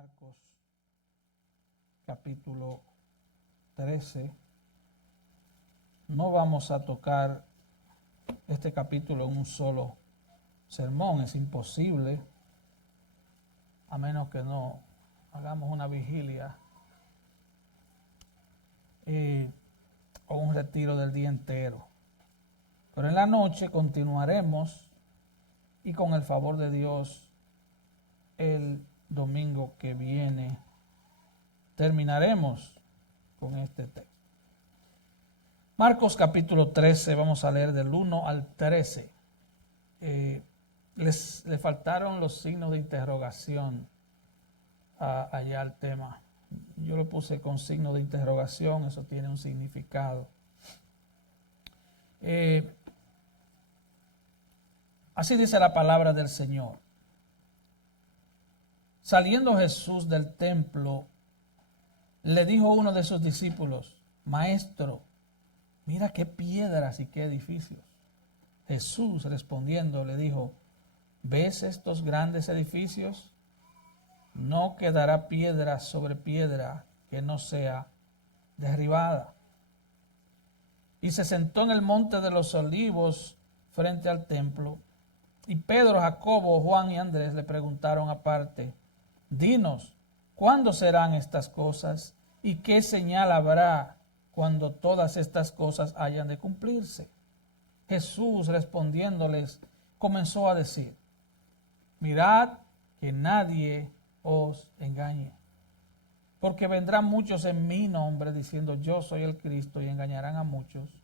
Marcos capítulo 13. No vamos a tocar este capítulo en un solo sermón, es imposible, a menos que no hagamos una vigilia o un retiro del día entero. Pero en la noche continuaremos y con el favor de Dios el domingo que viene terminaremos con este texto. Marcos capítulo 13, vamos a leer del 1 al 13. Le faltaron los signos de interrogación allá al tema. Yo lo puse con signo de interrogación, eso tiene un significado. Así dice la palabra del Señor. Saliendo Jesús del templo, le dijo uno de sus discípulos: Maestro, mira qué piedras y qué edificios. Jesús respondiendo le dijo: ¿Ves estos grandes edificios? No quedará piedra sobre piedra que no sea derribada. Y se sentó en el monte de los olivos frente al templo. Y Pedro, Jacobo, Juan y Andrés le preguntaron aparte: Dinos, ¿cuándo serán estas cosas? ¿Y qué señal habrá cuando todas estas cosas hayan de cumplirse? Jesús respondiéndoles comenzó a decir: Mirad que nadie os engañe, porque vendrán muchos en mi nombre diciendo yo soy el Cristo y engañarán a muchos.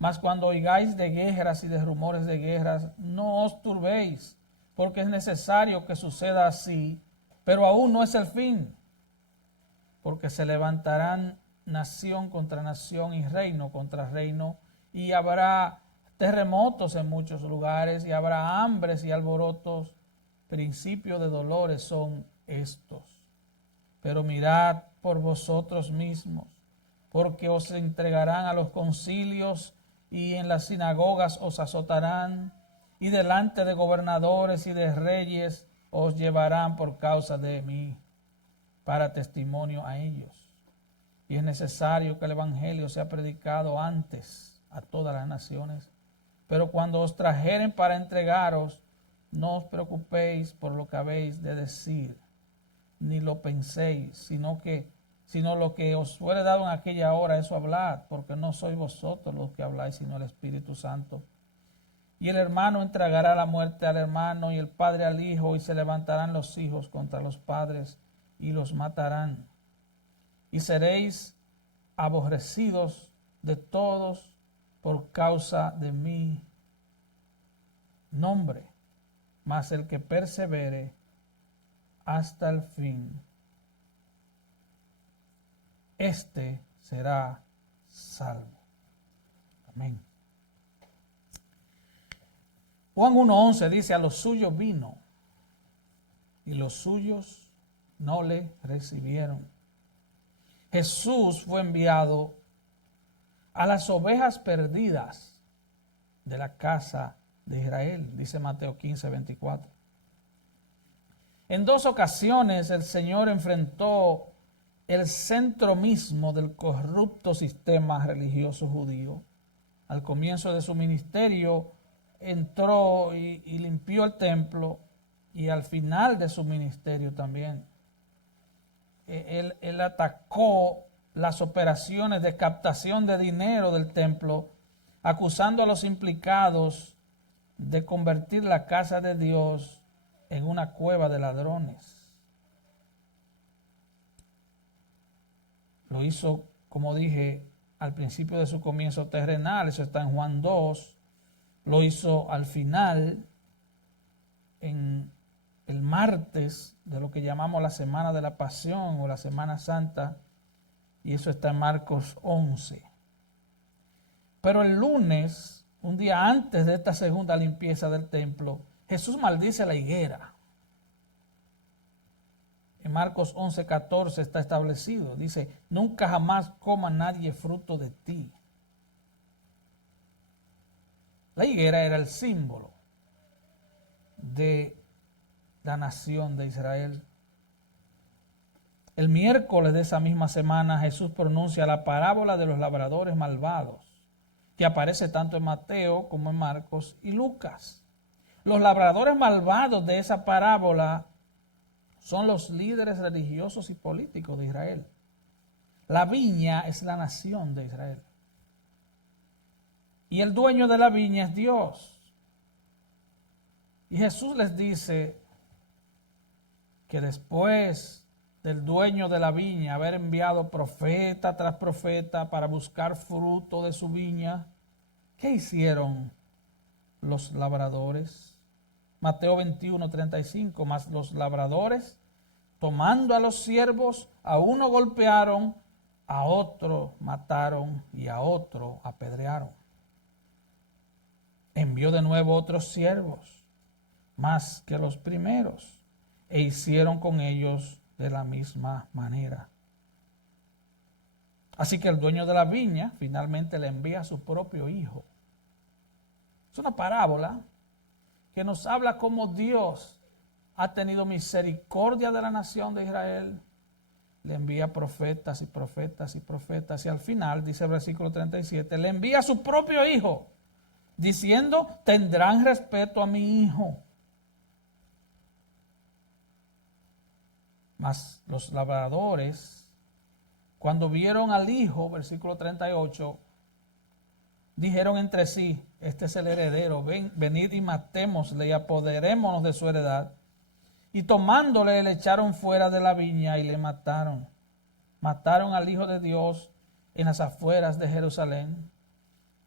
Mas cuando oigáis de guerras y de rumores de guerras, no os turbéis, porque es necesario que suceda así, pero aún no es el fin, porque se levantarán nación contra nación y reino contra reino, y habrá terremotos en muchos lugares, y habrá hambres y alborotos. Principio de dolores son estos. Pero mirad por vosotros mismos, porque os entregarán a los concilios, y en las sinagogas os azotarán, y delante de gobernadores y de reyes os llevarán por causa de mí, para testimonio a ellos. Y es necesario que el evangelio sea predicado antes a todas las naciones. Pero cuando os trajeren para entregaros, no os preocupéis por lo que habéis de decir, ni lo penséis, sino lo que os fuere dado en aquella hora, eso hablad, porque no sois vosotros los que habláis, sino el Espíritu Santo. Y el hermano entregará la muerte al hermano, y el padre al hijo, y se levantarán los hijos contra los padres, y los matarán. Y seréis aborrecidos de todos por causa de mi nombre, mas el que persevere hasta el fin, este será salvo. Amén. Juan 1:11 dice: a los suyos vino, y los suyos no le recibieron. Jesús fue enviado a las ovejas perdidas de la casa de Israel, dice Mateo 15:24. En 2 ocasiones el Señor enfrentó el centro mismo del corrupto sistema religioso judío. Al comienzo de su ministerio entró y limpió el templo, y al final de su ministerio también. Él atacó las operaciones de captación de dinero del templo, acusando a los implicados de convertir la casa de Dios en una cueva de ladrones. Lo hizo, como dije, al principio de su comienzo terrenal, eso está en Juan 2. Lo hizo al final, en el martes de lo que llamamos la Semana de la Pasión o la Semana Santa, y eso está en Marcos 11. Pero el lunes, un día antes de esta segunda limpieza del templo, Jesús maldice la higuera. En Marcos 11:14 está establecido. Dice: nunca jamás coma nadie fruto de ti. La higuera era el símbolo de la nación de Israel. El miércoles de esa misma semana Jesús pronuncia la parábola de los labradores malvados, que aparece tanto en Mateo como en Marcos y Lucas. Los labradores malvados de esa parábola son los líderes religiosos y políticos de Israel. La viña es la nación de Israel. Y el dueño de la viña es Dios. Y Jesús les dice que después del dueño de la viña haber enviado profeta tras profeta para buscar fruto de su viña, ¿qué hicieron los labradores? Mateo 21:35, mas los labradores, tomando a los siervos, a uno golpearon, a otro mataron y a otro apedrearon. Envió de nuevo otros siervos, más que los primeros, e hicieron con ellos de la misma manera. Así que el dueño de la viña finalmente le envía a su propio hijo. Es una parábola que nos habla cómo Dios ha tenido misericordia de la nación de Israel. Le envía profetas y profetas y profetas. Y al final, dice el versículo 37, le envía a su propio hijo, diciendo, tendrán respeto a mi hijo. Mas los labradores, cuando vieron al hijo, versículo 38, dijeron entre sí, este es el heredero, venid y matémosle y apoderémonos de su heredad. Y tomándole, le echaron fuera de la viña y le mataron. Mataron al Hijo de Dios en las afueras de Jerusalén.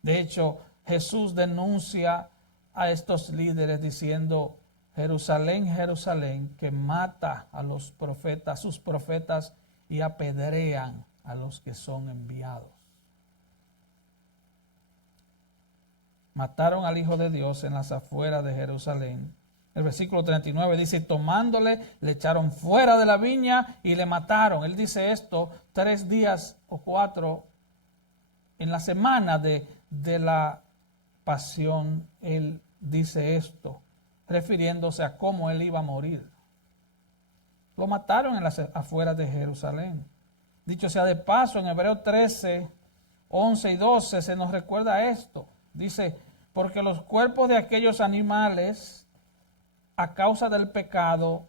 De hecho, Jesús denuncia a estos líderes diciendo, Jerusalén, Jerusalén, que mata a los profetas, sus profetas, y apedrean a los que son enviados. Mataron al Hijo de Dios en las afueras de Jerusalén. El versículo 39 dice, tomándole, le echaron fuera de la viña y le mataron. Él dice esto 3 días o 4 en la semana de la pasión. Él dice esto, refiriéndose a cómo él iba a morir. Lo mataron en las afueras de Jerusalén. Dicho sea de paso, en Hebreos 13, 11 y 12 se nos recuerda esto. Dice, porque los cuerpos de aquellos animales, a causa del pecado,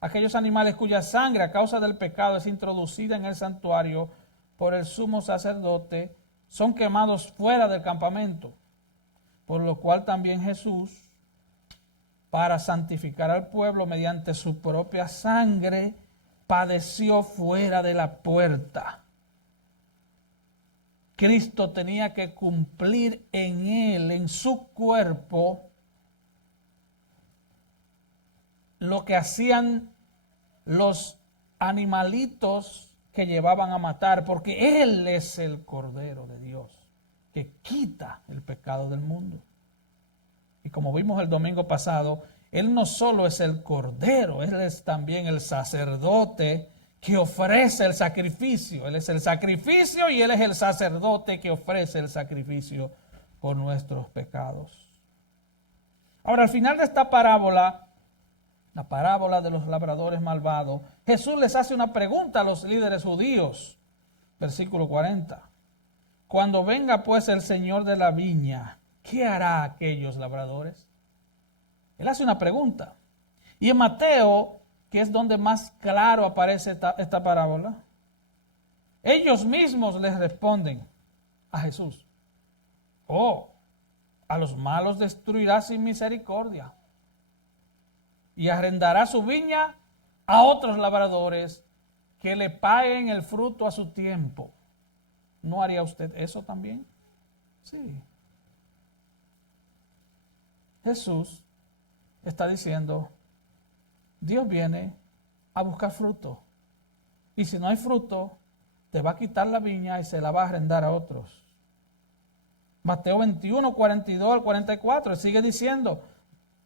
aquellos animales cuya sangre a causa del pecado es introducida en el santuario por el sumo sacerdote, son quemados fuera del campamento. Por lo cual también Jesús, para santificar al pueblo mediante su propia sangre, padeció fuera de la puerta. Cristo tenía que cumplir en él, en su cuerpo, lo que hacían los animalitos que llevaban a matar, porque Él es el Cordero de Dios, que quita el pecado del mundo. Y como vimos el domingo pasado, Él no solo es el Cordero, Él es también el sacerdote que ofrece el sacrificio. Él es el sacrificio y Él es el sacerdote que ofrece el sacrificio por nuestros pecados. Ahora, al final de esta parábola, la parábola de los labradores malvados, Jesús les hace una pregunta a los líderes judíos. Versículo 40. Cuando venga pues el Señor de la viña, ¿qué hará a aquellos labradores? Él hace una pregunta. Y en Mateo, que es donde más claro aparece esta parábola, ellos mismos les responden a Jesús. Oh, a los malos destruirá sin misericordia, y arrendará su viña a otros labradores que le paguen el fruto a su tiempo. ¿No haría usted eso también? Sí. Jesús está diciendo, Dios viene a buscar fruto. Y si no hay fruto, te va a quitar la viña y se la va a arrendar a otros. Mateo 21, 42 al 44, sigue diciendo,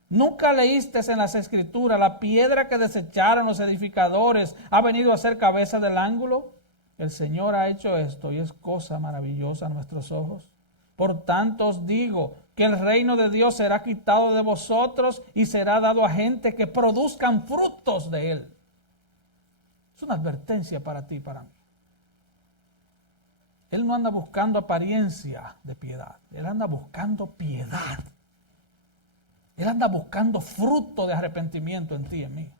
¿nunca leíste en las Escrituras la piedra que desecharon los edificadores ha venido a ser cabeza del ángulo? El Señor ha hecho esto y es cosa maravillosa a nuestros ojos. Por tanto os digo que el reino de Dios será quitado de vosotros y será dado a gente que produzcan frutos de él. Es una advertencia para ti y para mí. Él no anda buscando apariencia de piedad. Él anda buscando piedad. Él anda buscando fruto de arrepentimiento en ti y en mí.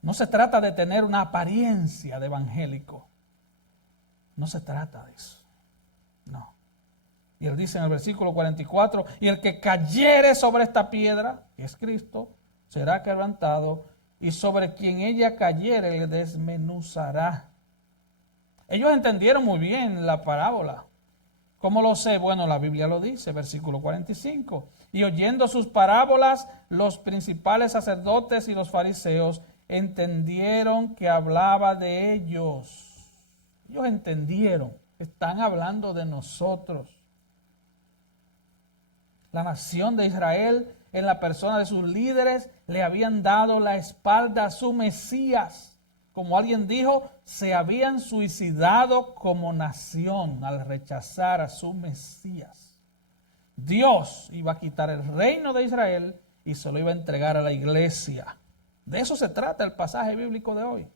No se trata de tener una apariencia de evangélico. No se trata de eso. No. Y él dice en el versículo 44, y el que cayere sobre esta piedra, que es Cristo, será quebrantado, y sobre quien ella cayere le desmenuzará. Ellos entendieron muy bien la parábola. ¿Cómo lo sé? Bueno, la Biblia lo dice, versículo 45. Y oyendo sus parábolas, los principales sacerdotes y los fariseos entendieron que hablaba de ellos. Ellos entendieron, están hablando de nosotros. La nación de Israel, en la persona de sus líderes, le habían dado la espalda a su Mesías. Como alguien dijo, se habían suicidado como nación al rechazar a su Mesías. Dios iba a quitar el reino de Israel y se lo iba a entregar a la iglesia. De eso se trata el pasaje bíblico de hoy.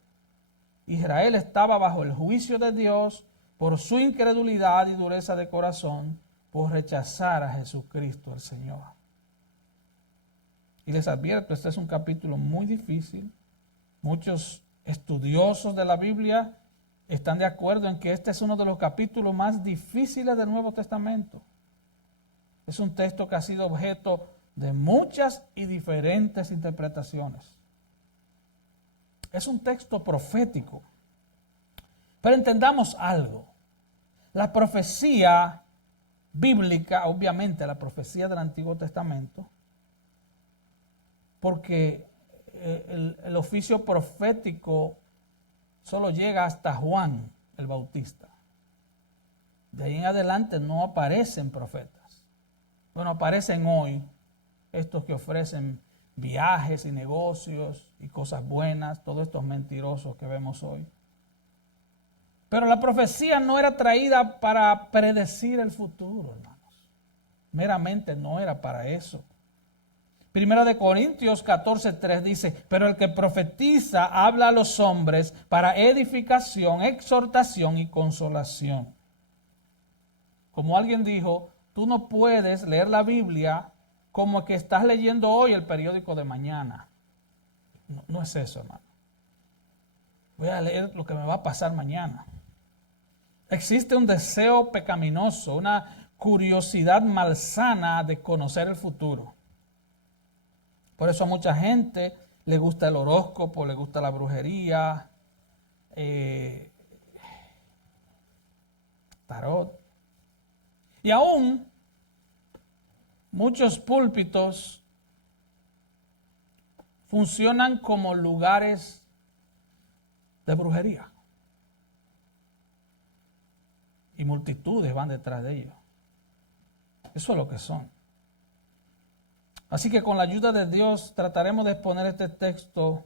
Israel estaba bajo el juicio de Dios por su incredulidad y dureza de corazón, por rechazar a Jesucristo el Señor. Y les advierto, este es un capítulo muy difícil. Muchos estudiosos de la Biblia están de acuerdo en que este es uno de los capítulos más difíciles del Nuevo Testamento. Es un texto que ha sido objeto de muchas y diferentes interpretaciones. Es un texto profético. Pero entendamos algo. La profecía bíblica, obviamente la profecía del Antiguo Testamento, porque el oficio profético solo llega hasta Juan el Bautista. De ahí en adelante no aparecen profetas. Bueno, aparecen hoy estos que ofrecen viajes y negocios y cosas buenas, todos estos mentirosos que vemos hoy. Pero la profecía no era traída para predecir el futuro, hermanos. Meramente no era para eso. Primero de Corintios 14:3 dice, pero el que profetiza habla a los hombres para edificación, exhortación y consolación. Como alguien dijo, tú no puedes leer la Biblia como que estás leyendo hoy el periódico de mañana. No es eso, hermano. Voy a leer lo que me va a pasar mañana. Existe un deseo pecaminoso, una curiosidad malsana de conocer el futuro. Por eso a mucha gente le gusta el horóscopo, le gusta la brujería, tarot. Y aún muchos púlpitos funcionan como lugares de brujería. Y multitudes van detrás de ellos. Eso es lo que son. Así que con la ayuda de Dios trataremos de exponer este texto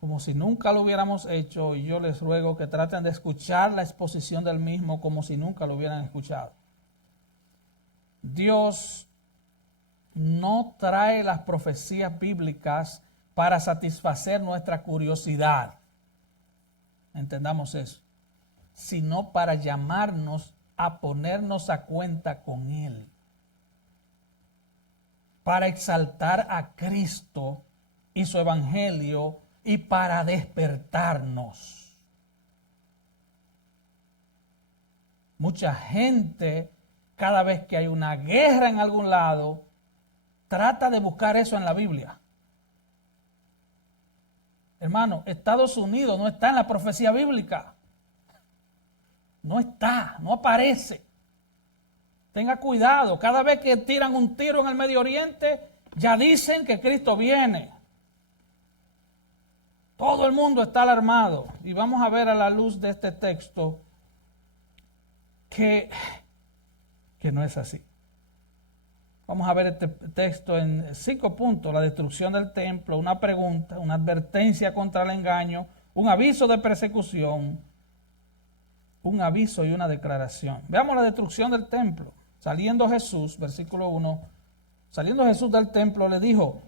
como si nunca lo hubiéramos hecho, y yo les ruego que traten de escuchar la exposición del mismo como si nunca lo hubieran escuchado. Dios no trae las profecías bíblicas para satisfacer nuestra curiosidad. Entendamos eso. Sino para llamarnos a ponernos a cuenta con Él. Para exaltar a Cristo y su evangelio y para despertarnos. Mucha gente, cada vez que hay una guerra en algún lado, trata de buscar eso en la Biblia. Hermano, Estados Unidos no está en la profecía bíblica. No está, no aparece. Tenga cuidado, cada vez que tiran un tiro en el Medio Oriente, ya dicen que Cristo viene. Todo el mundo está alarmado. Y vamos a ver a la luz de este texto que no es así. Vamos a ver este texto en 5 puntos. La destrucción del templo, una pregunta, una advertencia contra el engaño, un aviso de persecución, un aviso y una declaración. Veamos la destrucción del templo. Saliendo Jesús, versículo 1, saliendo Jesús del templo le dijo,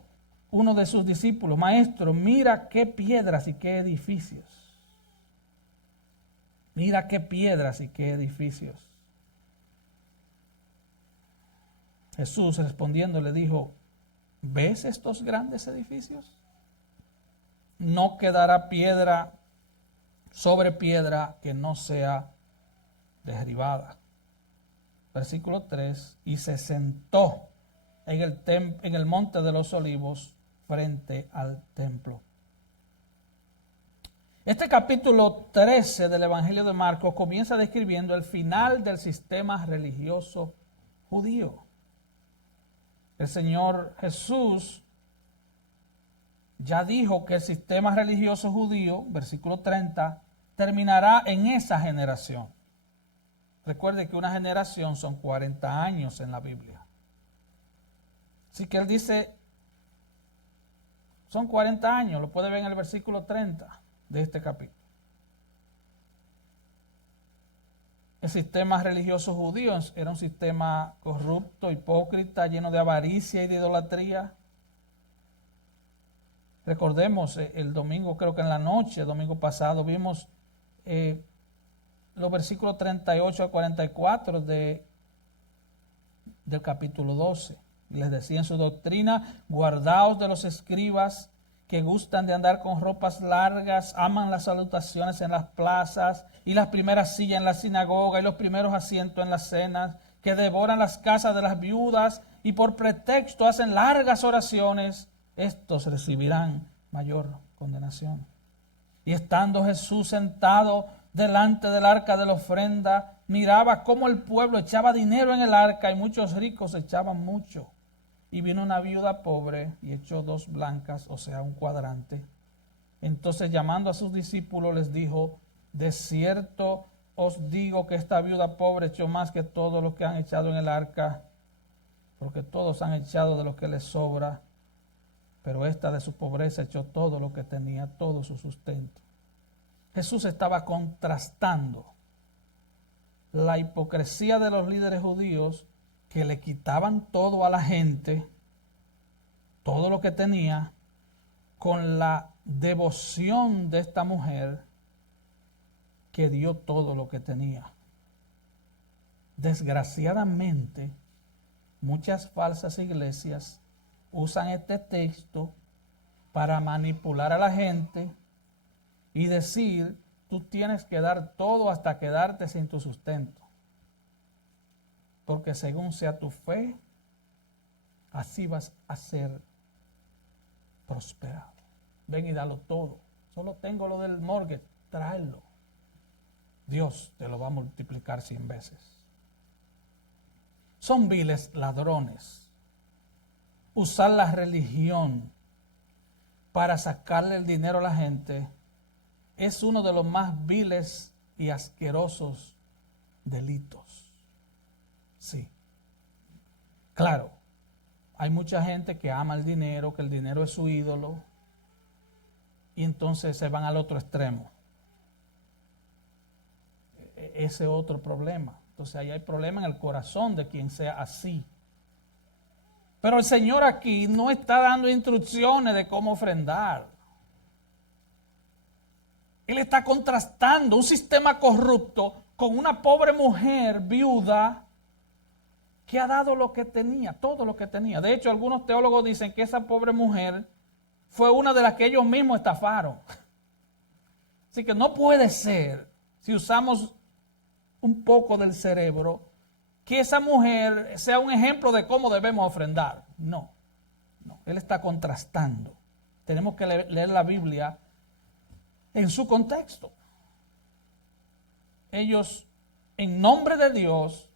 uno de sus discípulos: Maestro, mira qué piedras y qué edificios. Mira qué piedras y qué edificios. Jesús respondiendo le dijo: ¿ves estos grandes edificios? No quedará piedra sobre piedra que no sea derribada. Versículo 3: y se sentó en el monte de los olivos frente al templo. Este capítulo 13 del Evangelio de Marcos comienza describiendo el final del sistema religioso judío. El Señor Jesús ya dijo que el sistema religioso judío, versículo 30, terminará en esa generación. Recuerde que una generación son 40 años en la Biblia. Así que él dice, son 40 años, lo puede ver en el versículo 30 de este capítulo. El sistema religioso judío era un sistema corrupto, hipócrita, lleno de avaricia y de idolatría. Recordemos, el domingo, creo que en la noche, el domingo pasado, vimos los versículos 38 a 44 del capítulo 12. Les decía en su doctrina: guardaos de los escribas que gustan de andar con ropas largas, aman las salutaciones en las plazas y las primeras sillas en la sinagoga y los primeros asientos en las cenas, que devoran las casas de las viudas y por pretexto hacen largas oraciones. Estos recibirán mayor condenación. Y estando Jesús sentado delante del arca de la ofrenda, miraba cómo el pueblo echaba dinero en el arca y muchos ricos echaban mucho. Y vino una viuda pobre y echó 2 blancas, o sea, un cuadrante. Entonces, llamando a sus discípulos, les dijo: de cierto os digo que esta viuda pobre echó más que todos los que han echado en el arca, porque todos han echado de lo que les sobra, pero esta de su pobreza echó todo lo que tenía, todo su sustento. Jesús estaba contrastando la hipocresía de los líderes judíos, que le quitaban todo a la gente, todo lo que tenía, con la devoción de esta mujer que dio todo lo que tenía. Desgraciadamente, muchas falsas iglesias usan este texto para manipular a la gente y decir: tú tienes que dar todo hasta quedarte sin tu sustento, porque según sea tu fe, así vas a ser prosperado. Ven y dalo todo. Solo tengo lo del mortgage, tráelo. Dios te lo va a multiplicar 100 veces. Son viles ladrones. Usar la religión para sacarle el dinero a la gente es uno de los más viles y asquerosos delitos. Sí. Claro, hay mucha gente que ama el dinero, que el dinero es su ídolo, y entonces se van al otro extremo. Ese otro problema. Entonces ahí hay problema en el corazón de quien sea así. Pero el Señor aquí no está dando instrucciones de cómo ofrendar. Él está contrastando un sistema corrupto con una pobre mujer viuda que ha dado lo que tenía, todo lo que tenía. De hecho, algunos teólogos dicen que esa pobre mujer fue una de las que ellos mismos estafaron. Así que no puede ser, si usamos un poco del cerebro, que esa mujer sea un ejemplo de cómo debemos ofrendar. No, él está contrastando. Tenemos que leer la Biblia en su contexto. Ellos, en nombre de Dios,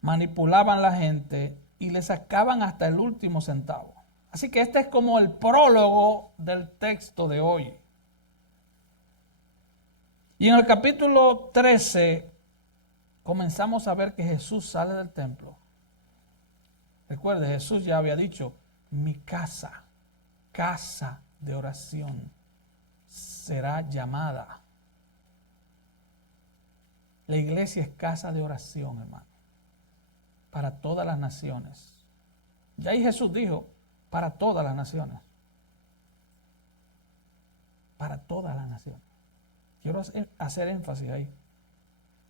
manipulaban a la gente y le sacaban hasta el último centavo. Así que este es como el prólogo del texto de hoy. Y en el capítulo 13 comenzamos a ver que Jesús sale del templo. Recuerde, Jesús ya había dicho: mi casa, casa de oración, será llamada. La iglesia es casa de oración, hermano, para todas las naciones. Y ahí Jesús dijo: para todas las naciones. Para todas las naciones. Quiero hacer énfasis ahí.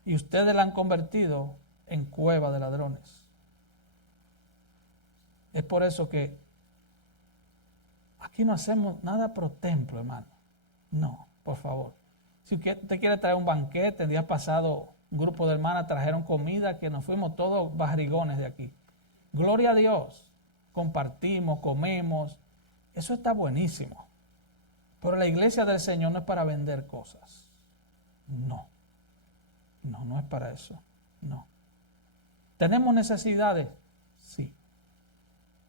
Y ustedes la han convertido en cueva de ladrones. Es por eso que aquí no hacemos nada pro templo, hermano. No, por favor. Si usted quiere traer un banquete, el día pasado un grupo de hermanas trajeron comida que nos fuimos todos barrigones de aquí. Gloria a Dios. Compartimos, comemos. Eso está buenísimo. Pero la iglesia del Señor no es para vender cosas. No. No es para eso. No. ¿Tenemos necesidades? Sí.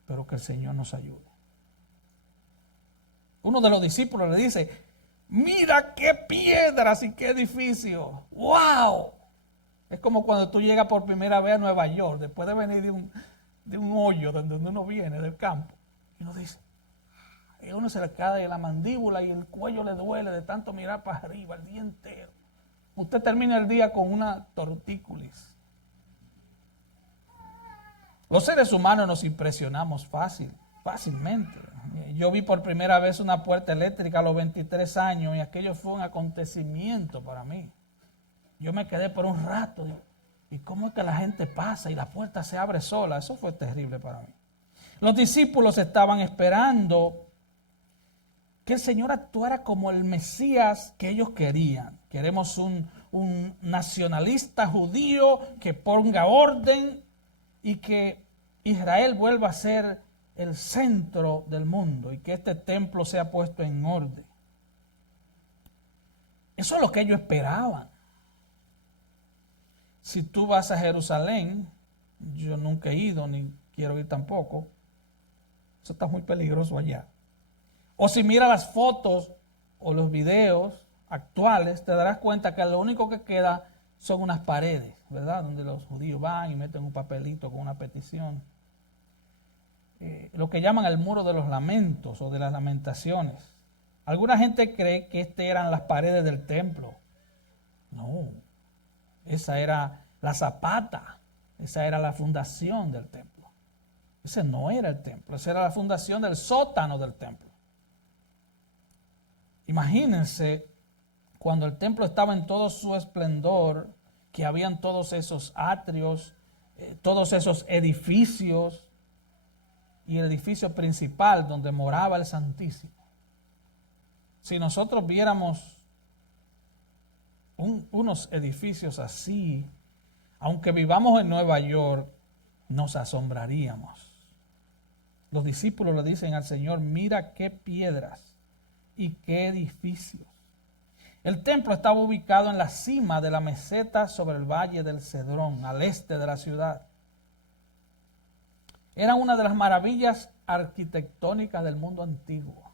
Pero que el Señor nos ayude. Uno de los discípulos le dice, mira qué piedras y qué edificio. ¡Wow! Es como cuando tú llegas por primera vez a Nueva York, después de venir de un hoyo donde uno viene, del campo. Y uno dice, y uno se le cae la mandíbula y el cuello le duele de tanto mirar para arriba el día entero. Usted termina el día con una tortícolis. Los seres humanos nos impresionamos fácilmente. Yo vi por primera vez una puerta eléctrica a los 23 años y aquello fue un acontecimiento para mí. Yo me quedé por un rato. ¿Y cómo es que la gente pasa y la puerta se abre sola? Eso fue terrible para mí. Los discípulos estaban esperando que el Señor actuara como el Mesías que ellos querían. Queremos un nacionalista judío que ponga orden y que Israel vuelva a ser el centro del mundo y que este templo sea puesto en orden. Eso es lo que ellos esperaban. Si tú vas a Jerusalén, yo nunca he ido ni quiero ir tampoco, eso está muy peligroso allá. O si miras las fotos o los videos actuales, te darás cuenta que lo único que queda son unas paredes, ¿verdad? Donde los judíos van y meten un papelito con una petición. Lo que llaman el muro de los lamentos o de las lamentaciones. Alguna gente cree que estas eran las paredes del templo. No, esa era la zapata, esa era la fundación del templo. Ese no era el templo, esa era la fundación del sótano del templo. Imagínense cuando el templo estaba en todo su esplendor, que habían todos esos atrios, todos esos edificios y el edificio principal donde moraba el Santísimo. Si nosotros viéramos unos edificios así, aunque vivamos en Nueva York, nos asombraríamos. Los discípulos le dicen al Señor, mira qué piedras y qué edificios. El templo estaba ubicado en la cima de la meseta sobre el valle del Cedrón, al este de la ciudad. Era una de las maravillas arquitectónicas del mundo antiguo.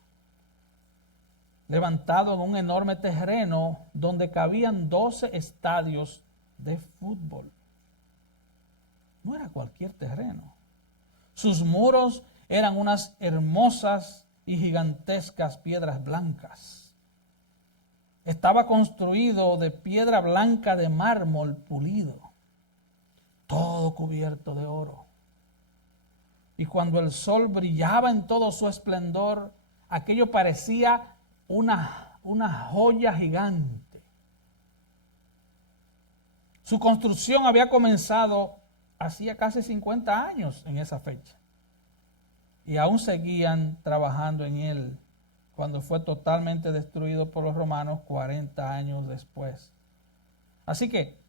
Levantado en un enorme terreno donde cabían 12 estadios de fútbol. No era cualquier terreno. Sus muros eran unas hermosas y gigantescas piedras blancas. Estaba construido de piedra blanca de mármol pulido, todo cubierto de oro. Y cuando el sol brillaba en todo su esplendor, aquello parecía una joya gigante. Su construcción había comenzado hacía casi 50 años en esa fecha. Y aún seguían trabajando en él cuando fue totalmente destruido por los romanos 40 años después. Así que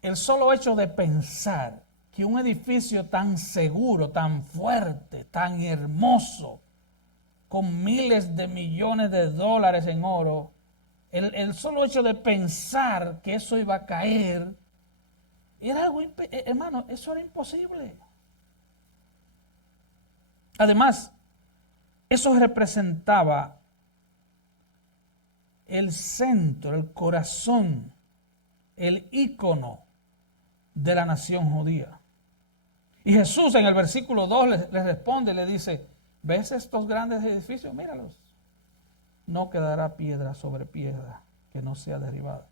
el solo hecho de pensar que un edificio tan seguro, tan fuerte, tan hermoso, con miles de millones de dólares en oro, el solo hecho de pensar que eso iba a caer, era algo, hermano, eso era imposible. Además, eso representaba el centro, el corazón, el ícono de la nación judía. Y Jesús en el versículo 2 le responde, le dice, ¿ves estos grandes edificios? Míralos. No quedará piedra sobre piedra que no sea derribada.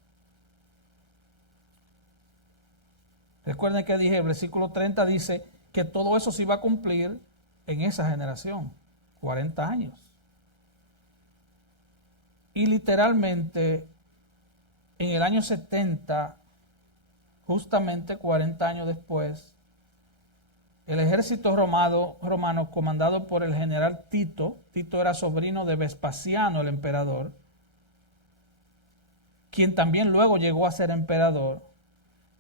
Recuerden que dije, el versículo 30 dice que todo eso se iba a cumplir en esa generación, 40 años. Y literalmente en el año 70, justamente 40 años después, el ejército romano comandado por el general Tito era sobrino de Vespasiano, el emperador, quien también luego llegó a ser emperador,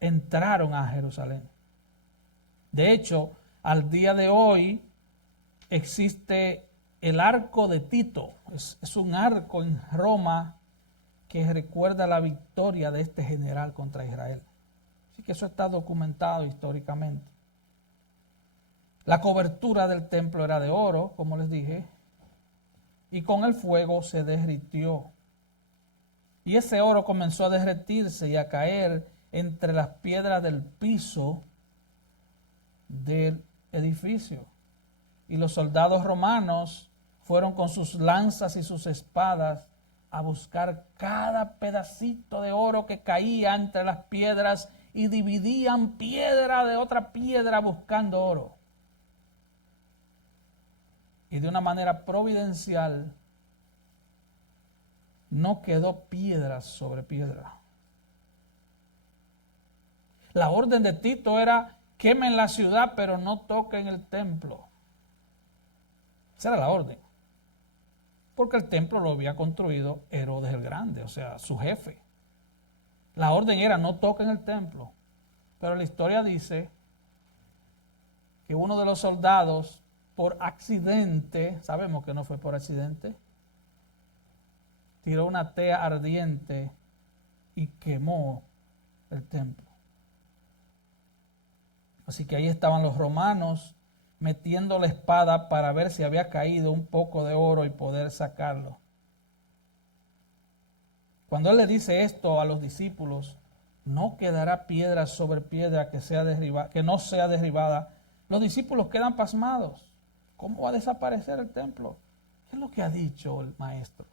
entraron a Jerusalén. De hecho, al día de hoy existe el arco de Tito. Es un arco en Roma que recuerda la victoria de este general contra Israel. Así que eso está documentado históricamente. La cobertura del templo era de oro, como les dije, y con el fuego se derritió. Y ese oro comenzó a derretirse y a caer entre las piedras del piso del edificio. Y los soldados romanos fueron con sus lanzas y sus espadas a buscar cada pedacito de oro que caía entre las piedras y dividían piedra de otra piedra buscando oro. Y de una manera providencial no quedó piedra sobre piedra. La orden de Tito era: quemen la ciudad, pero no toquen el templo. Esa era la orden. Porque el templo lo había construido Herodes el Grande, o sea, su jefe. La orden era: no toquen el templo. Pero la historia dice que uno de los soldados, por accidente, sabemos que no fue por accidente, tiró una tea ardiente y quemó el templo. Así que ahí estaban los romanos metiendo la espada para ver si había caído un poco de oro y poder sacarlo. Cuando él le dice esto a los discípulos: no quedará piedra sobre piedra que no sea derribada, los discípulos quedan pasmados. ¿Cómo va a desaparecer el templo? ¿Qué es lo que ha dicho el maestro?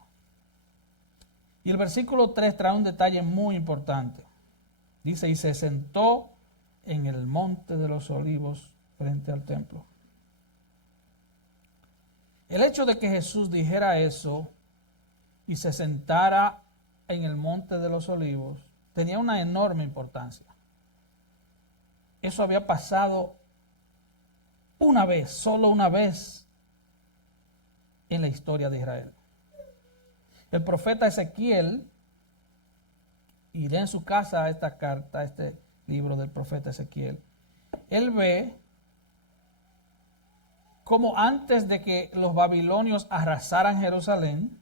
Y el versículo 3 trae un detalle muy importante. Dice: y se sentó en el monte de los olivos frente al templo. El hecho de que Jesús dijera eso y se sentara en el monte de los olivos tenía una enorme importancia. Eso había pasado una vez, solo una vez en la historia de Israel. El profeta Ezequiel, y lee en su casa esta carta, este libro del profeta Ezequiel, él ve cómo antes de que los babilonios arrasaran Jerusalén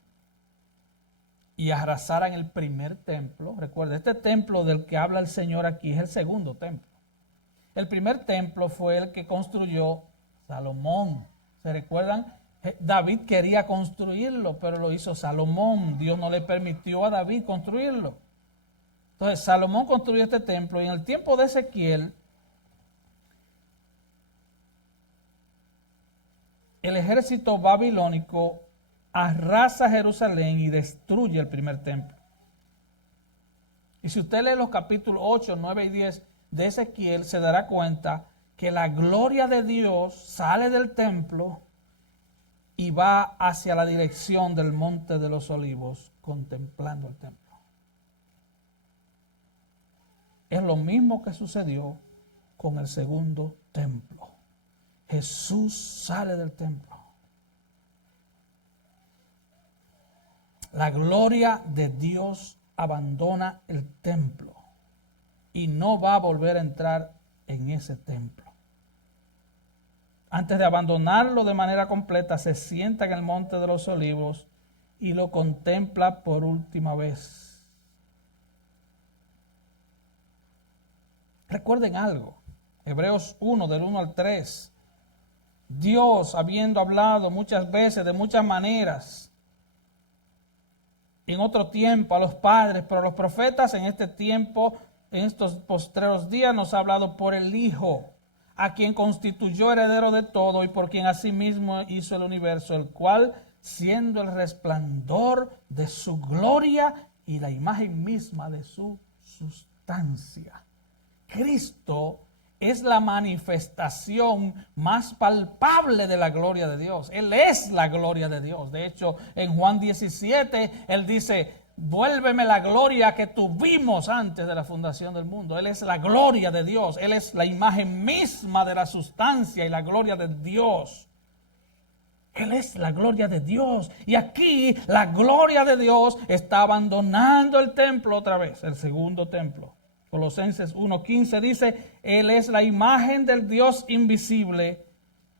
y arrasaran el primer templo, recuerda, este templo del que habla el Señor aquí es el segundo templo. El primer templo fue el que construyó Salomón. ¿Se recuerdan? David quería construirlo, pero lo hizo Salomón. Dios no le permitió a David construirlo. Entonces Salomón construyó este templo y en el tiempo de Ezequiel, el ejército babilónico arrasa Jerusalén y destruye el primer templo. Y si usted lee los capítulos 8, 9 y 10 de Ezequiel, se dará cuenta que la gloria de Dios sale del templo y va hacia la dirección del monte de los olivos, contemplando el templo. Es lo mismo que sucedió con el segundo templo. Jesús sale del templo. La gloria de Dios abandona el templo y no va a volver a entrar en ese templo. Antes de abandonarlo de manera completa, se sienta en el monte de los olivos y lo contempla por última vez. Recuerden algo, Hebreos 1, del 1 al 3. Dios, habiendo hablado muchas veces, de muchas maneras, en otro tiempo a los padres, pero a los profetas en este tiempo, en estos postreros días, nos ha hablado por el Hijo, a quien constituyó heredero de todo y por quien asimismo hizo el universo, el cual, siendo el resplandor de su gloria y la imagen misma de su sustancia. Cristo es la manifestación más palpable de la gloria de Dios. Él es la gloria de Dios. De hecho, en Juan 17, Él dice, vuélveme la gloria que tuvimos antes de la fundación del mundo. Él es la gloria de Dios. Él es la imagen misma de la sustancia y la gloria de Dios. Él es la gloria de Dios. Y aquí la gloria de Dios está abandonando el templo otra vez, el segundo templo. Colosenses 1:15 dice, Él es la imagen del Dios invisible,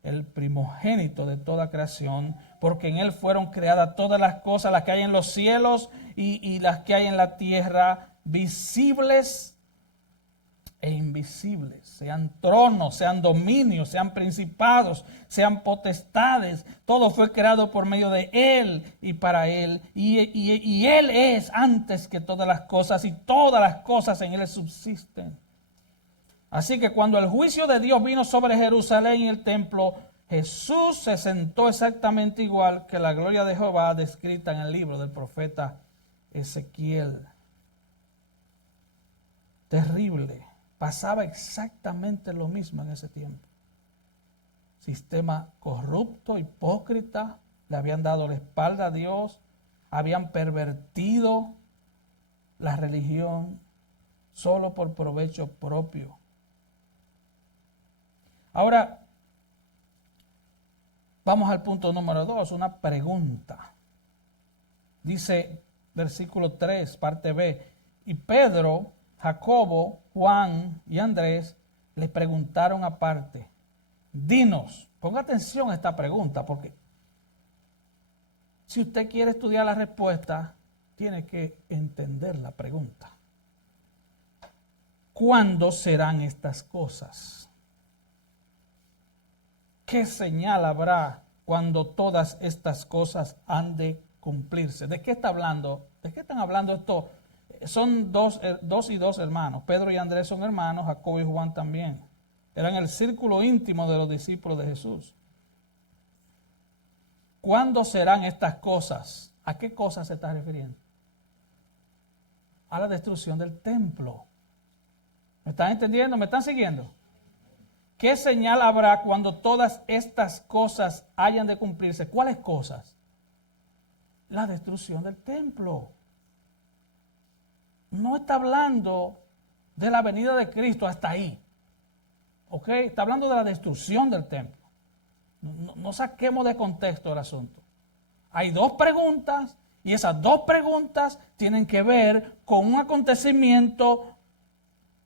el primogénito de toda creación, porque en Él fueron creadas todas las cosas, las que hay en los cielos y las que hay en la tierra, visibles e invisibles, sean tronos, sean dominios, sean principados, sean potestades. Todo fue creado por medio de Él y para Él. Y Él es antes que todas las cosas y todas las cosas en Él subsisten. Así que cuando el juicio de Dios vino sobre Jerusalén y el templo, Jesús se sentó exactamente igual que la gloria de Jehová descrita en el libro del profeta Ezequiel. Terrible. Pasaba exactamente lo mismo en ese tiempo. Sistema corrupto, hipócrita, le habían dado la espalda a Dios, habían pervertido la religión solo por provecho propio. Ahora, vamos al punto número 2, una pregunta. Dice versículo 3, parte B, y Pedro, Jacobo, Juan y Andrés le preguntaron aparte, dinos, ponga atención a esta pregunta, porque si usted quiere estudiar la respuesta, tiene que entender la pregunta. ¿Cuándo serán estas cosas? ¿Qué señal habrá cuando todas estas cosas han de cumplirse? ¿De qué está hablando? ¿De qué están hablando esto? Son dos y dos hermanos. Pedro y Andrés son hermanos, Jacobo y Juan también. Eran el círculo íntimo de los discípulos de Jesús. ¿Cuándo serán estas cosas? ¿A qué cosas se está refiriendo? A la destrucción del templo. ¿Me están entendiendo? ¿Me están siguiendo? ¿Qué señal habrá cuando todas estas cosas hayan de cumplirse? ¿Cuáles cosas? La destrucción del templo. No está hablando de la venida de Cristo hasta ahí. ¿Ok? Está hablando de la destrucción del templo. No saquemos de contexto el asunto. Hay dos preguntas y esas dos preguntas tienen que ver con un acontecimiento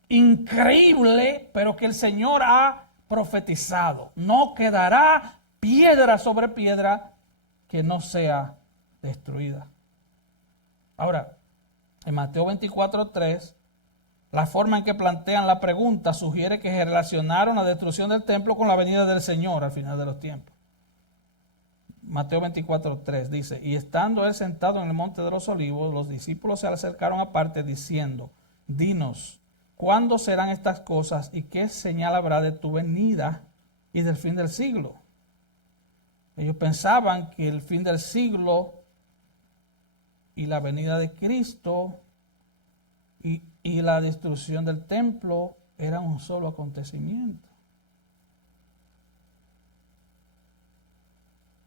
increíble, pero que el Señor ha profetizado. No quedará piedra sobre piedra que no sea destruida. Ahora, en Mateo 24:3, la forma en que plantean la pregunta sugiere que se relacionaron la destrucción del templo con la venida del Señor al final de los tiempos. Mateo 24:3 dice, y estando él sentado en el monte de los olivos, los discípulos se acercaron aparte diciendo, dinos, ¿cuándo serán estas cosas y qué señal habrá de tu venida y del fin del siglo? Ellos pensaban que el fin del siglo y la venida de Cristo y la destrucción del templo eran un solo acontecimiento.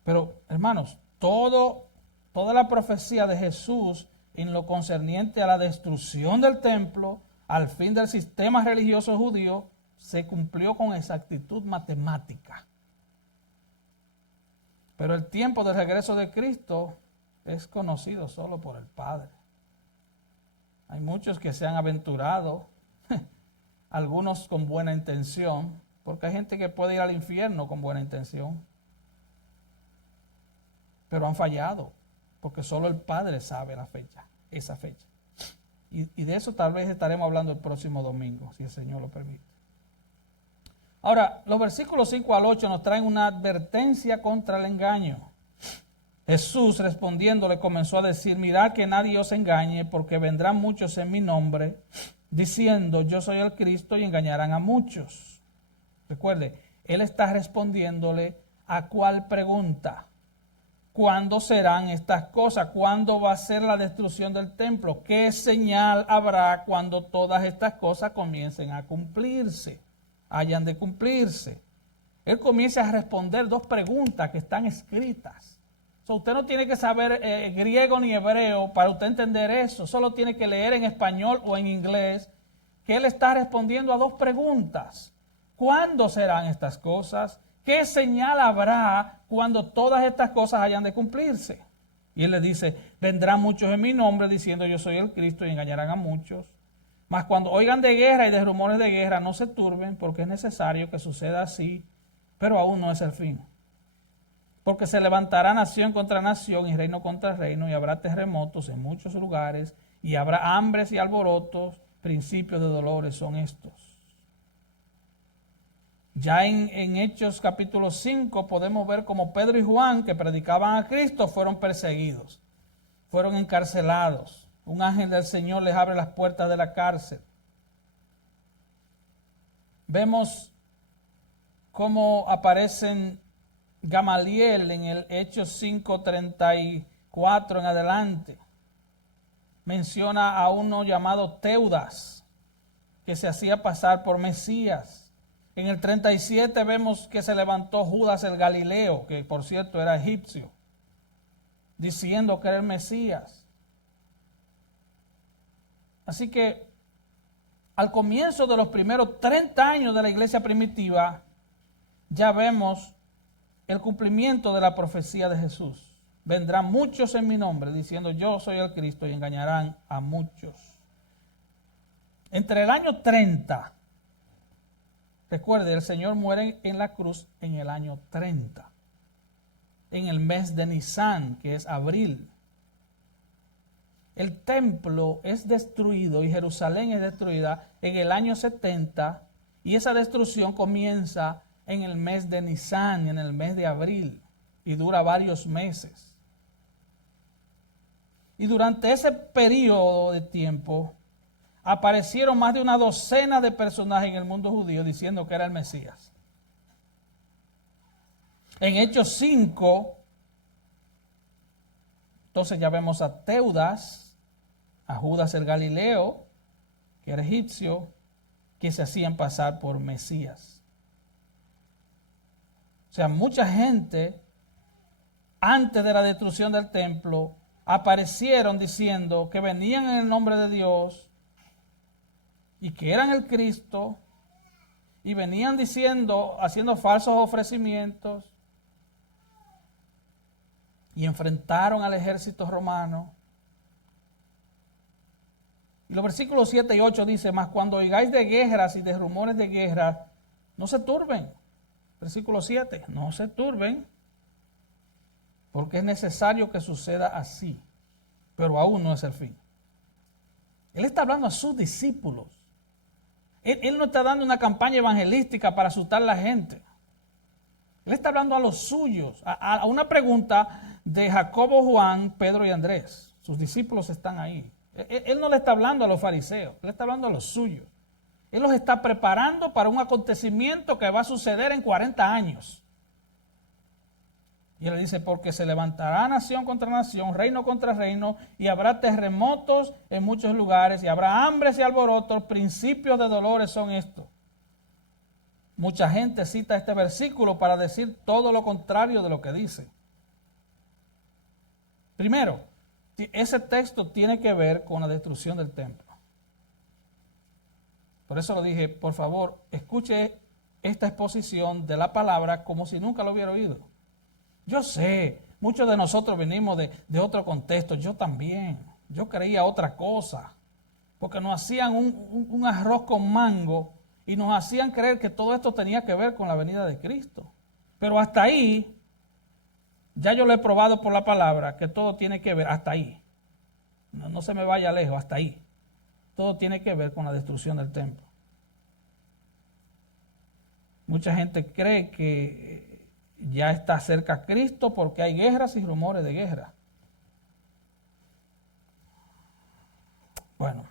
Pero, hermanos, toda la profecía de Jesús en lo concerniente a la destrucción del templo, al fin del sistema religioso judío, se cumplió con exactitud matemática. Pero el tiempo del regreso de Cristo es conocido solo por el Padre. Hay muchos que se han aventurado, algunos con buena intención, porque hay gente que puede ir al infierno con buena intención, pero han fallado, porque solo el Padre sabe la fecha, esa fecha. Y de eso tal vez estaremos hablando el próximo domingo, si el Señor lo permite. Ahora, los versículos 5 al 8 nos traen una advertencia contra el engaño. Jesús respondiendo le comenzó a decir, mirad que nadie os engañe, porque vendrán muchos en mi nombre, diciendo, yo soy el Cristo, y engañarán a muchos. Recuerde, Él está respondiéndole a cuál pregunta. ¿Cuándo serán estas cosas? ¿Cuándo va a ser la destrucción del templo? ¿Qué señal habrá cuando todas estas cosas comiencen a cumplirse? hayan de cumplirse. Él comienza a responder dos preguntas que están escritas. Usted no tiene que saber griego ni hebreo para usted entender eso. Solo tiene que leer en español o en inglés que él está respondiendo a dos preguntas. ¿Cuándo serán estas cosas? ¿Qué señal habrá cuando todas estas cosas hayan de cumplirse? Y él le dice, vendrán muchos en mi nombre diciendo yo soy el Cristo y engañarán a muchos. Mas cuando oigan de guerra y de rumores de guerra, no se turben, porque es necesario que suceda así, pero aún no es el fin. Porque se levantará nación contra nación y reino contra reino, y habrá terremotos en muchos lugares, y habrá hambres y alborotos, principios de dolores son estos. Ya en Hechos capítulo 5 podemos ver cómo Pedro y Juan, que predicaban a Cristo, fueron perseguidos, fueron encarcelados. Un ángel del Señor les abre las puertas de la cárcel. Vemos cómo aparecen Gamaliel en el Hechos 5:34 en adelante. Menciona a uno llamado Teudas, que se hacía pasar por Mesías. En el 37 vemos que se levantó Judas el Galileo, que por cierto era egipcio, diciendo que era el Mesías. Así que al comienzo de los primeros 30 años de la iglesia primitiva, ya vemos el cumplimiento de la profecía de Jesús. Vendrán muchos en mi nombre diciendo yo soy el Cristo y engañarán a muchos. Entre el año 30, recuerde, el Señor muere en la cruz en el año 30, en el mes de Nisan, que es abril. El templo es destruido y Jerusalén es destruida en el año 70, y esa destrucción comienza en el mes de Nisan, en el mes de abril, y dura varios meses. Y durante ese periodo de tiempo aparecieron más de una docena de personajes en el mundo judío diciendo que era el Mesías. En Hechos 5, entonces ya vemos a Teudas, a Judas el Galileo, que era egipcio, que se hacían pasar por Mesías. O sea, mucha gente, antes de la destrucción del templo, aparecieron diciendo que venían en el nombre de Dios y que eran el Cristo, y venían diciendo, haciendo falsos ofrecimientos, y enfrentaron al ejército romano. Y los versículos 7 y 8 dice, mas cuando oigáis de guerras y de rumores de guerra, no se turben. Versículo 7, no se turben, porque es necesario que suceda así, pero aún no es el fin. Él está hablando a sus discípulos. Él no está dando una campaña evangelística para asustar a la gente. Él está hablando a los suyos, a una pregunta de Jacobo, Juan, Pedro y Andrés. Sus discípulos están ahí. Él no le está hablando a los fariseos, él está hablando a los suyos. Él los está preparando para un acontecimiento que va a suceder en 40 años. Y él dice, porque se levantará nación contra nación, reino contra reino, y habrá terremotos en muchos lugares, y habrá hambres y alborotos, principios de dolores son estos. Mucha gente cita este versículo para decir todo lo contrario de lo que dice. Primero, ese texto tiene que ver con la destrucción del templo. Por eso lo dije, por favor, escuche esta exposición de la palabra como si nunca lo hubiera oído. Yo sé, muchos de nosotros venimos de otro contexto, yo también. Yo creía otra cosa, porque nos hacían un arroz con mango y nos hacían creer que todo esto tenía que ver con la venida de Cristo. Pero hasta ahí, ya yo lo he probado por la palabra, que todo tiene que ver, hasta ahí. No se me vaya lejos, hasta ahí. Todo tiene que ver con la destrucción del templo. Mucha gente cree que ya está cerca Cristo porque hay guerras y rumores de guerra. Bueno,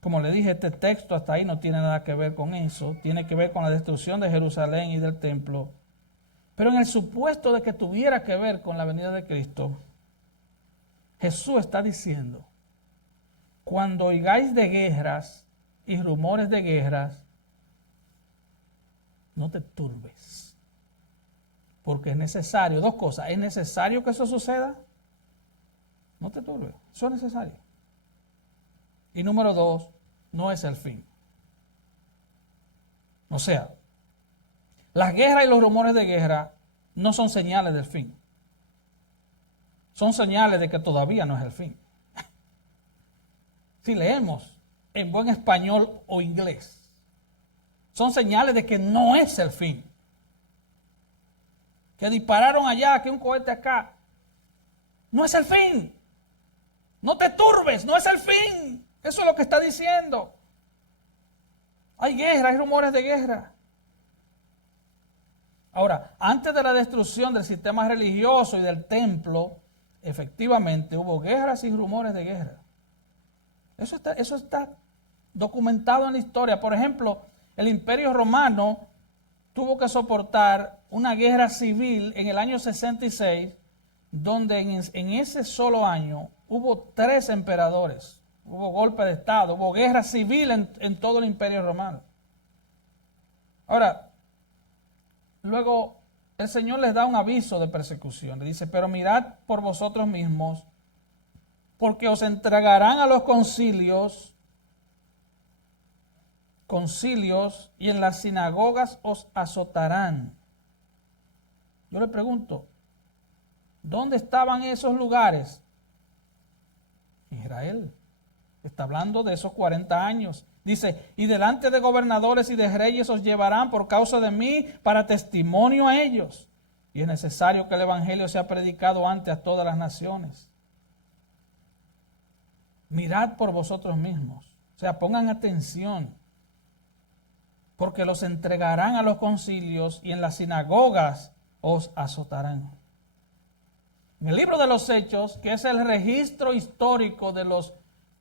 como le dije, este texto hasta ahí no tiene nada que ver con eso. Tiene que ver con la destrucción de Jerusalén y del templo. Pero en el supuesto de que tuviera que ver con la venida de Cristo, Jesús está diciendo, cuando oigáis de guerras y rumores de guerras, no te turbes. Porque es necesario, dos cosas, es necesario que eso suceda, no te turbes, eso es necesario. Y número dos, no es el fin. O sea, las guerras y los rumores de guerra no son señales del fin. Son señales de que todavía no es el fin. Si leemos en buen español o inglés, son señales de que no es el fin. Que dispararon allá, que un cohete acá. No es el fin. No te turbes, no es el fin. Eso es lo que está diciendo. Hay guerra, hay rumores de guerra. Ahora, antes de la destrucción del sistema religioso y del templo, efectivamente hubo guerras y rumores de guerra. Eso está documentado en la historia. Por ejemplo, el Imperio Romano tuvo que soportar una guerra civil en el año 66, donde en ese solo año hubo 3 emperadores, hubo golpe de Estado, hubo guerra civil en todo el Imperio Romano. Ahora, luego el Señor les da un aviso de persecución, le dice, pero mirad por vosotros mismos, porque os entregarán a los concilios y en las sinagogas os azotarán. Yo le pregunto, ¿dónde estaban esos lugares? Israel. Está hablando de esos 40 años. Dice, y delante de gobernadores y de reyes os llevarán por causa de mí para testimonio a ellos. Y es necesario que el evangelio sea predicado antes a todas las naciones. Mirad por vosotros mismos. O sea, pongan atención. Porque los entregarán a los concilios y en las sinagogas os azotarán. En el libro de los Hechos, que es el registro histórico de los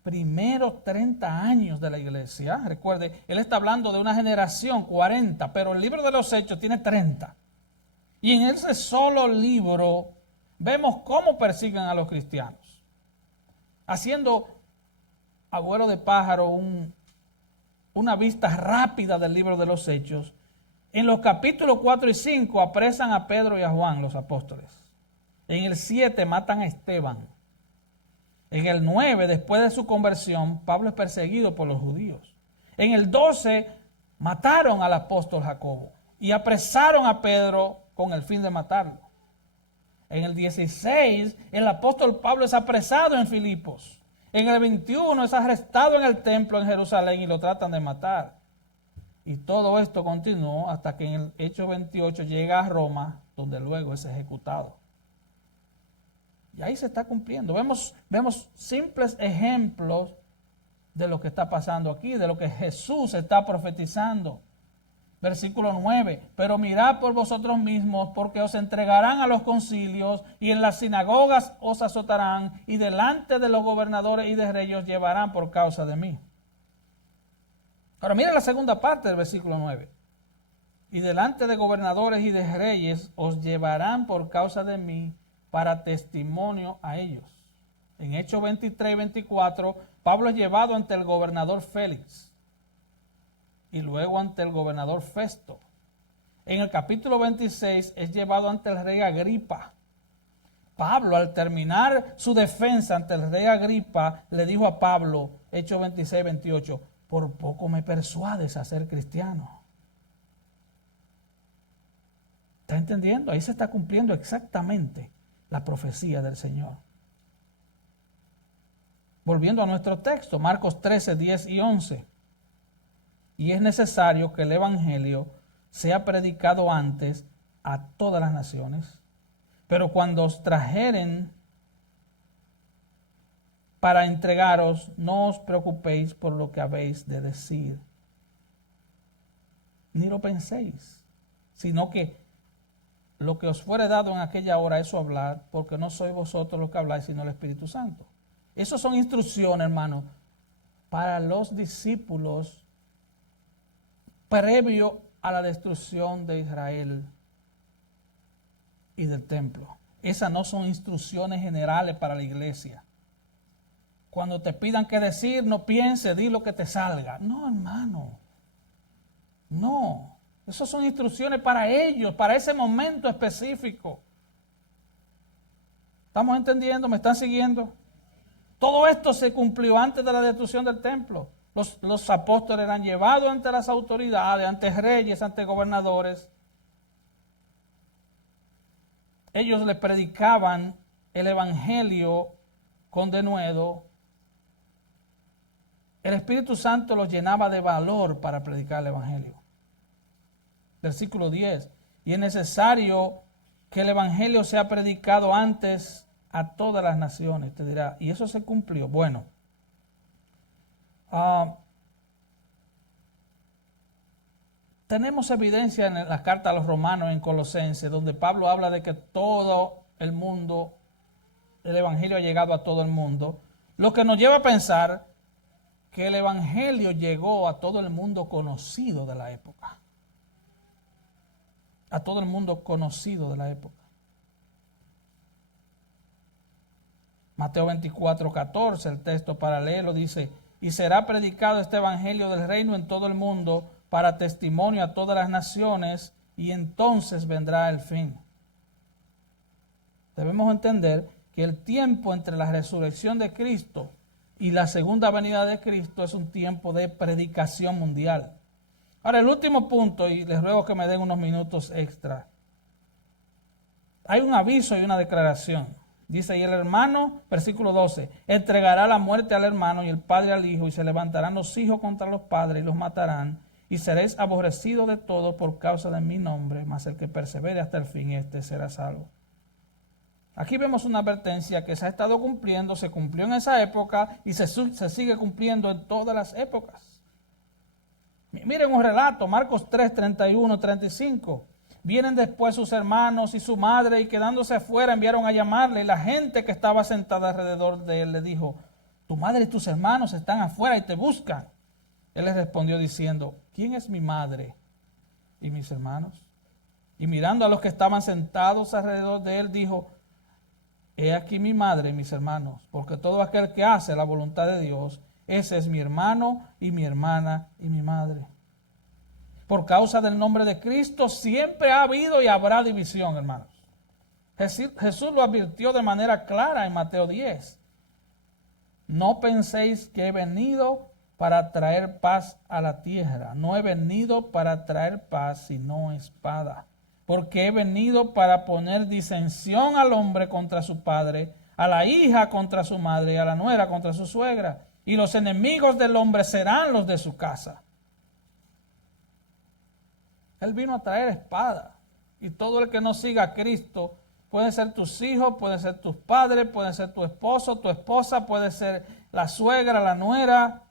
primeros 30 años de la iglesia, recuerde, él está hablando de una generación 40, pero el libro de los Hechos tiene 30. Y en ese solo libro vemos cómo persiguen a los cristianos. Haciendo, abuelo de pájaro, una vista rápida del libro de los Hechos, en los capítulos 4 y 5 apresan a Pedro y a Juan, los apóstoles. En el 7 matan a Esteban. En el 9, después de su conversión, Pablo es perseguido por los judíos. En el 12, mataron al apóstol Jacobo y apresaron a Pedro con el fin de matarlo. En el 16, el apóstol Pablo es apresado en Filipos. En el 21 es arrestado en el templo en Jerusalén y lo tratan de matar. Y todo esto continuó hasta que en el Hecho 28 llega a Roma, donde luego es ejecutado. Y ahí se está cumpliendo. Vemos simples ejemplos de lo que está pasando aquí, de lo que Jesús está profetizando. Versículo 9, pero mirad por vosotros mismos, porque os entregarán a los concilios y en las sinagogas os azotarán y delante de los gobernadores y de reyes os llevarán por causa de mí. Ahora mira la segunda parte del versículo 9. Y delante de gobernadores y de reyes os llevarán por causa de mí para testimonio a ellos. En Hechos 23 y 24, Pablo es llevado ante el gobernador Félix y luego ante el gobernador Festo. En el capítulo 26 es llevado ante el rey Agripa. Pablo, al terminar su defensa ante el rey Agripa, le dijo a Pablo, Hechos 26 y 28, por poco me persuades a ser cristiano. ¿Está entendiendo? Ahí se está cumpliendo exactamente la profecía del Señor. Volviendo a nuestro texto, Marcos 13, 10 y 11. Y es necesario que el evangelio sea predicado antes a todas las naciones. Pero cuando os trajeren para entregaros, no os preocupéis por lo que habéis de decir, ni lo penséis, sino que lo que os fuere dado en aquella hora, eso hablar, porque no sois vosotros los que habláis, sino el Espíritu Santo. Esas son instrucciones, hermano, para los discípulos previo a la destrucción de Israel y del templo. Esas no son instrucciones generales para la iglesia. Cuando te pidan qué decir, no pienses, di lo que te salga. No, hermano. No. Esas son instrucciones para ellos, para ese momento específico. ¿Estamos entendiendo? ¿Me están siguiendo? Todo esto se cumplió antes de la destrucción del templo. Los apóstoles eran llevados ante las autoridades, ante reyes, ante gobernadores. Ellos les predicaban el evangelio con denuedo. El Espíritu Santo los llenaba de valor para predicar el evangelio. Versículo 10. Y es necesario que el evangelio sea predicado antes a todas las naciones. Te dirá, ¿y eso se cumplió? Bueno, tenemos evidencia en la carta a los romanos en Colosenses, donde Pablo habla de que todo el mundo, el evangelio ha llegado a todo el mundo, lo que nos lleva a pensar que el evangelio llegó a todo el mundo conocido de la época. A todo el mundo conocido de la época. Mateo 24:14, el texto paralelo dice, y será predicado este evangelio del reino en todo el mundo para testimonio a todas las naciones, y entonces vendrá el fin. Debemos entender que el tiempo entre la resurrección de Cristo y la segunda venida de Cristo es un tiempo de predicación mundial. Ahora, el último punto, y les ruego que me den unos minutos extra. Hay un aviso y una declaración. Dice, y el hermano, versículo 12, entregará la muerte al hermano y el padre al hijo, y se levantarán los hijos contra los padres y los matarán, y seréis aborrecidos de todos por causa de mi nombre, mas el que persevere hasta el fin, este será salvo. Aquí vemos una advertencia que se ha estado cumpliendo, se cumplió en esa época y se sigue cumpliendo en todas las épocas. Miren un relato, Marcos 3, 31, 35. Vienen después sus hermanos y su madre, y quedándose afuera enviaron a llamarle, y la gente que estaba sentada alrededor de él le dijo, tu madre y tus hermanos están afuera y te buscan. Él les respondió diciendo, ¿quién es mi madre y mis hermanos? Y mirando a los que estaban sentados alrededor de él, dijo, he aquí mi madre y mis hermanos, porque todo aquel que hace la voluntad de Dios, ese es mi hermano y mi hermana y mi madre. Por causa del nombre de Cristo siempre ha habido y habrá división, hermanos. Jesús lo advirtió de manera clara en Mateo 10. No penséis que he venido para traer paz a la tierra. No he venido para traer paz, sino espada. Porque he venido para poner disensión al hombre contra su padre, a la hija contra su madre y a la nuera contra su suegra. Y los enemigos del hombre serán los de su casa. Él vino a traer espada. Y todo el que no siga a Cristo, pueden ser tus hijos, pueden ser tus padres, pueden ser tu esposo, tu esposa, puede ser la suegra, la nuera.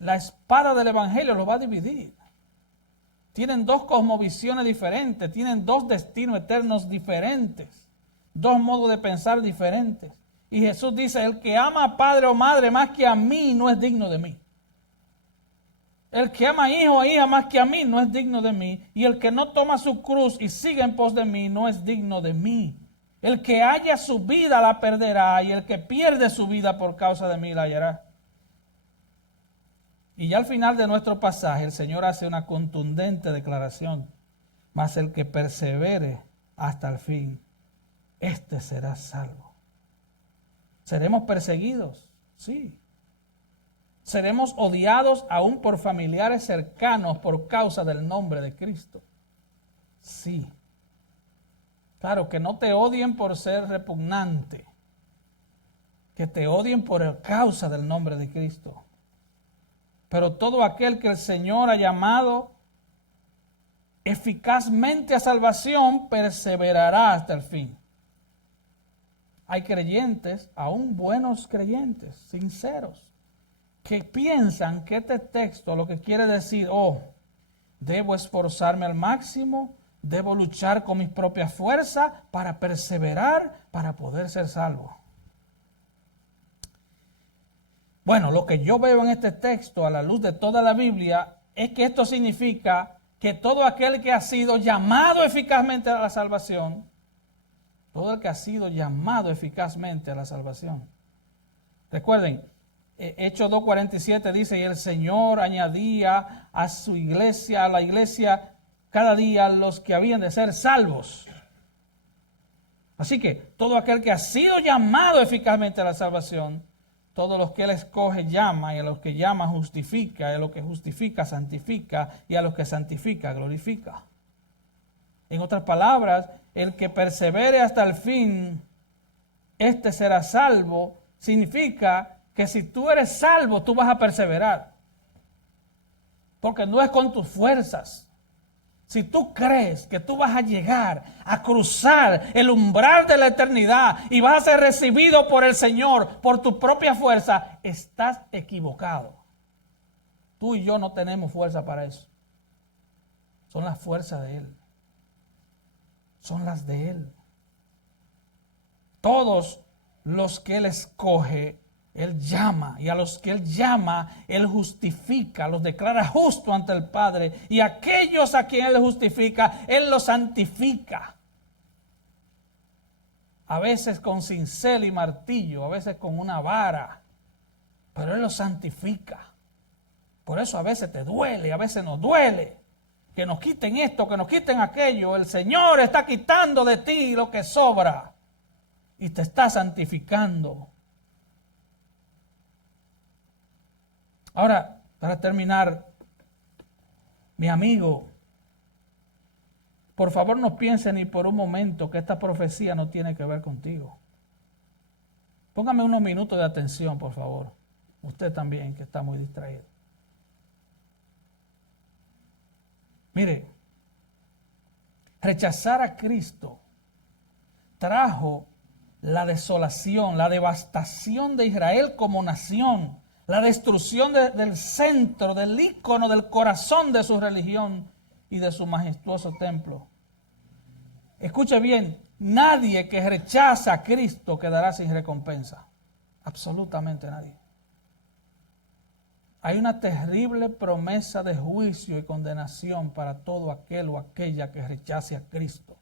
La espada del evangelio los va a dividir. Tienen dos cosmovisiones diferentes, tienen dos destinos eternos diferentes, dos modos de pensar diferentes. Y Jesús dice, el que ama a padre o madre más que a mí no es digno de mí. El que ama a hijo o hija más que a mí no es digno de mí. Y el que no toma su cruz y sigue en pos de mí no es digno de mí. El que haya su vida la perderá, y el que pierde su vida por causa de mí la hallará. Y ya al final de nuestro pasaje el Señor hace una contundente declaración. Mas el que persevere hasta el fin, este será salvo. ¿Seremos perseguidos? Sí. ¿Seremos odiados aún por familiares cercanos por causa del nombre de Cristo? Sí. Claro, que no te odien por ser repugnante, que te odien por causa del nombre de Cristo. Pero todo aquel que el Señor ha llamado eficazmente a salvación, perseverará hasta el fin. Hay creyentes, aún buenos creyentes, sinceros, que piensan que este texto lo que quiere decir, debo esforzarme al máximo, debo luchar con mis propias fuerzas para perseverar, para poder ser salvo. Bueno, lo que yo veo en este texto, a la luz de toda la Biblia, es que esto significa que todo aquel que ha sido llamado eficazmente a la salvación, todo el que ha sido llamado eficazmente a la salvación. Recuerden, Hechos 2:47 dice, y el Señor añadía a su iglesia, a la iglesia, cada día los que habían de ser salvos. Así que todo aquel que ha sido llamado eficazmente a la salvación, todos los que Él escoge llama, y a los que llama justifica, y a los que justifica santifica, y a los que santifica glorifica. En otras palabras, el que persevere hasta el fin, este será salvo. Significa que si tú eres salvo, tú vas a perseverar. Porque no es con tus fuerzas. Si tú crees que tú vas a llegar a cruzar el umbral de la eternidad y vas a ser recibido por el Señor por tu propia fuerza, estás equivocado. Tú y yo no tenemos fuerza para eso. Son las fuerzas de Él. Son las de Él. Todos los que Él escoge, Él llama, y a los que Él llama, Él justifica, los declara justo ante el Padre, y aquellos a quien Él justifica, Él los santifica. A veces con cincel y martillo, a veces con una vara, pero Él los santifica. Por eso a veces te duele, a veces nos duele, que nos quiten esto, que nos quiten aquello. El Señor está quitando de ti lo que sobra, y te está santificando. Ahora, para terminar, mi amigo, por favor no piense ni por un momento que esta profecía no tiene que ver contigo. Póngame unos minutos de atención, por favor. Usted también, que está muy distraído. Mire, rechazar a Cristo trajo la desolación, la devastación de Israel como nación, la destrucción del centro, del ícono, del corazón de su religión y de su majestuoso templo. Escuche bien, nadie que rechaza a Cristo quedará sin recompensa. Absolutamente nadie. Hay una terrible promesa de juicio y condenación para todo aquel o aquella que rechace a Cristo.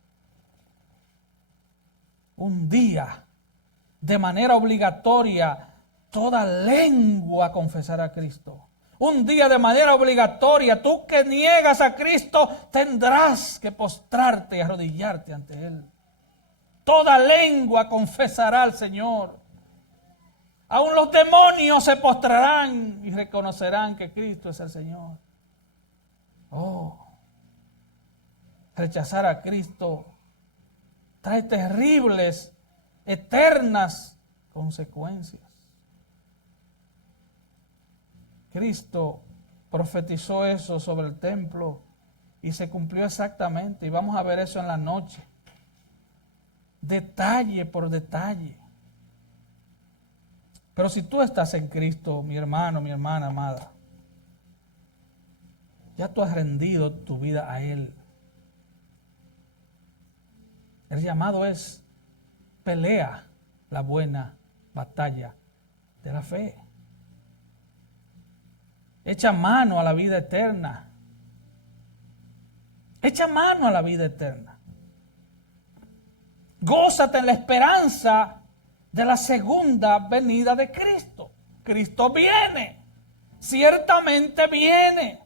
Un día, de manera obligatoria, toda lengua confesará a Cristo. Un día de manera obligatoria, tú que niegas a Cristo, tendrás que postrarte y arrodillarte ante Él. Toda lengua confesará al Señor. Aún los demonios se postrarán y reconocerán que Cristo es el Señor. Oh, rechazar a Cristo trae terribles, eternas consecuencias. Cristo profetizó eso sobre el templo y se cumplió exactamente. Y vamos a ver eso en la noche. Detalle por detalle. Pero si tú estás en Cristo, mi hermano, mi hermana amada, ya tú has rendido tu vida a Él. El llamado es: pelea la buena batalla de la fe. Echa mano a la vida eterna. Echa mano a la vida eterna. Gózate en la esperanza de la segunda venida de Cristo. Cristo viene. Ciertamente viene.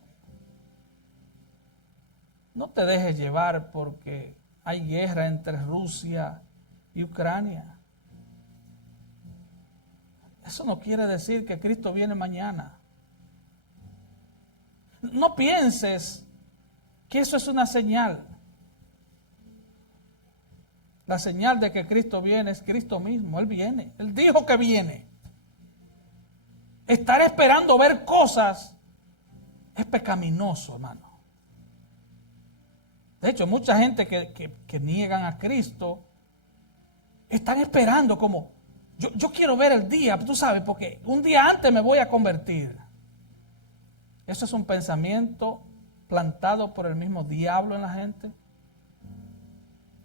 No te dejes llevar porque hay guerra entre Rusia y Ucrania. Eso no quiere decir que Cristo viene mañana. No pienses que eso es una señal. La señal de que Cristo viene es Cristo mismo. Él viene. Él dijo que viene. Estar esperando ver cosas es pecaminoso, hermano. De hecho, mucha gente que niegan a Cristo están esperando como, yo quiero ver el día, tú sabes, porque un día antes me voy a convertir. Eso es un pensamiento plantado por el mismo diablo en la gente,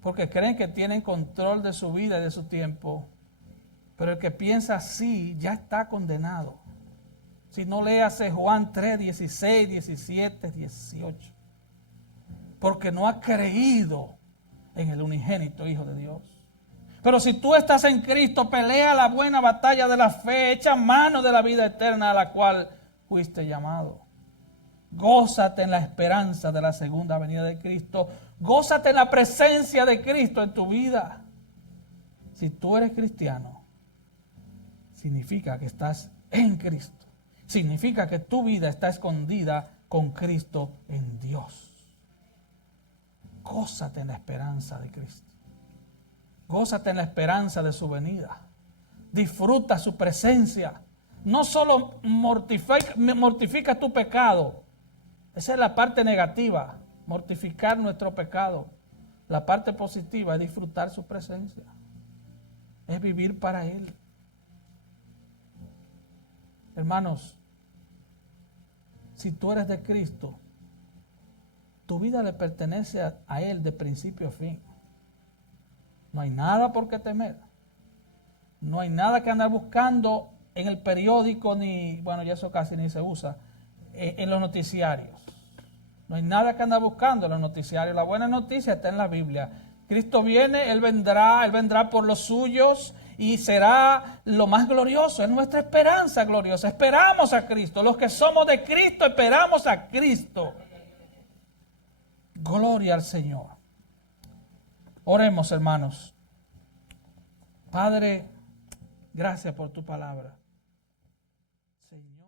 porque creen que tienen control de su vida y de su tiempo, pero el que piensa así ya está condenado. Si no, léase Juan 3, 16, 17, 18. Porque no ha creído en el unigénito Hijo de Dios. Pero si tú estás en Cristo, pelea la buena batalla de la fe, echa mano de la vida eterna a la cual fuiste llamado. Gózate en la esperanza de la segunda venida de Cristo. Gózate en la presencia de Cristo en tu vida. Si tú eres cristiano, significa que estás en Cristo. Significa que tu vida está escondida con Cristo en Dios. Gózate en la esperanza de Cristo. Gózate en la esperanza de su venida. Disfruta su presencia. No solo mortifica tu pecado. Esa es la parte negativa, mortificar nuestro pecado. La parte positiva es disfrutar su presencia. Es vivir para Él. Hermanos, si tú eres de Cristo, tu vida le pertenece a Él de principio a fin. No hay nada por qué temer. No hay nada que andar buscando en el periódico, ni, bueno, ya eso casi ni se usa, en los noticiarios. No hay nada que andar buscando en los noticiarios. La buena noticia está en la Biblia. Cristo viene, Él vendrá por los suyos y será lo más glorioso. Es nuestra esperanza gloriosa. Esperamos a Cristo. Los que somos de Cristo esperamos a Cristo. Gloria al Señor. Oremos, hermanos. Padre, gracias por tu palabra. Señor.